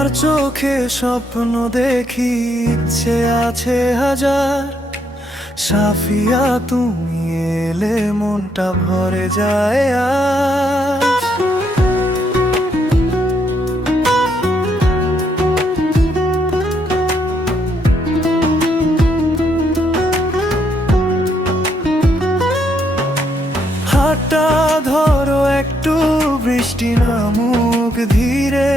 তোমার চোখে স্বপ্ন দেখি, ইচ্ছে আছে হাজার। সাফিয়া তুমি এলে মনটা ভরে যায় আজ। হাতটা ধরো একটু, বৃষ্টি নামুক ধীরে।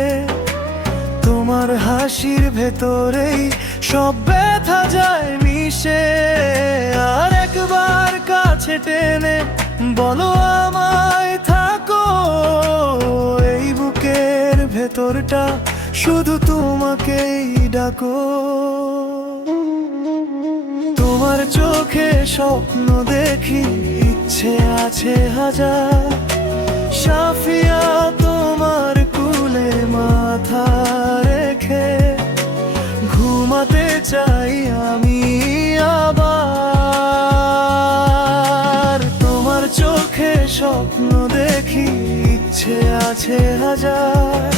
তোমার হাসির ভেতরেই সব ব্যথা যায় মিশে। আর একবার কাছে টেনে বলো আমায় থাকো, এই বুকের ভেতরটা শুধু তোমাকেই ডাকো। তোমার চোখে স্বপ্ন দেখি, ইচ্ছে আছে হাজার। সাফিয়া তোমার কুলে মাথা রেখে ঘুমাতে চাই আমি আবার। তোমার চোখে স্বপ্ন দেখি, ইচ্ছে আছে হাজার।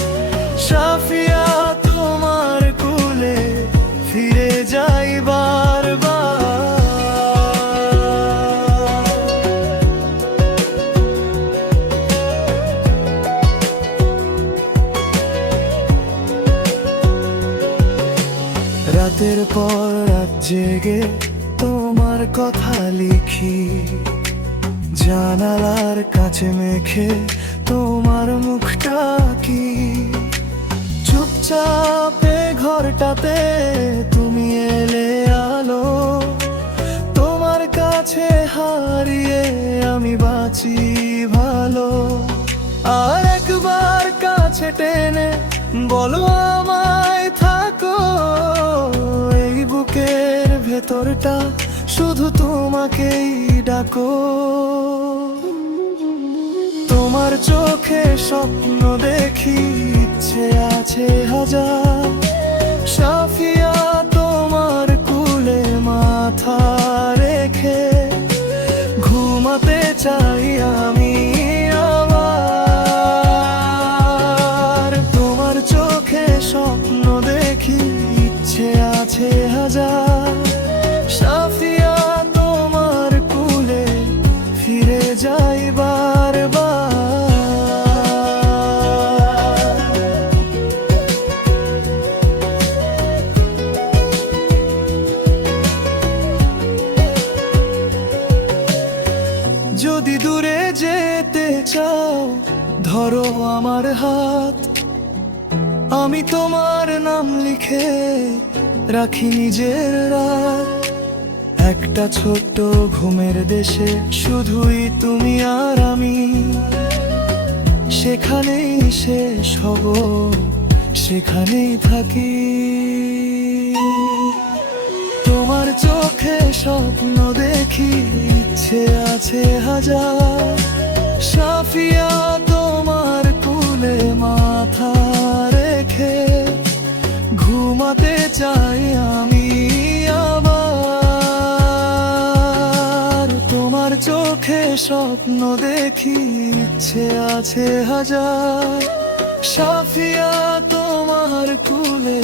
সাফিয়া তোমার কুলে ফিরে যাই বারবার। রাতের পর রাত জেগে তোমার কথা লিখি, জানালার কাছে মেখে তোমার মুখটা কি। চুপচাপে ঘরটাতে তুমি এলে আলো, তোমার কাছে হারিয়ে আমি বাঁচি ভালো। আর একবার কাছে টেনে বলো আমায় থাকো, এই বুকের ভেতরটা শুধু তোমাকেই ডাকো। তোমার চোখে স্বপ্ন দেখি, ইচ্ছে আছে হাজার। সাফিয়া তোমার কুলে মাথা রেখে ঘুমাতে চাই আমি আবার। তোমার চোখে স্বপ্ন দেখি, ইচ্ছে আছে হাজার। সাফিয়া তোমার কুলে ফিরে যাই বারবার। যদি দূরে যেতে চাও ধরো আমার হাত, আমি তোমার নাম লিখে রাখি নিজের রাত। একটা ছোট্ট ঘুমের দেশে শুধুই তুমি আর আমি, সেখানেই শেষ হব, সেখানেই থাকি। তোমার চোখে স্বপ্ন দেখি, ইচ্ছে আছে হাজার। সাফিয়া তোমার কুলে মাথা রেখে ঘুমাতে চাই আমি আবার। তোমার চোখে স্বপ্ন দেখি, ইচ্ছে আছে হাজার। সাফিয়া তোমার কুলে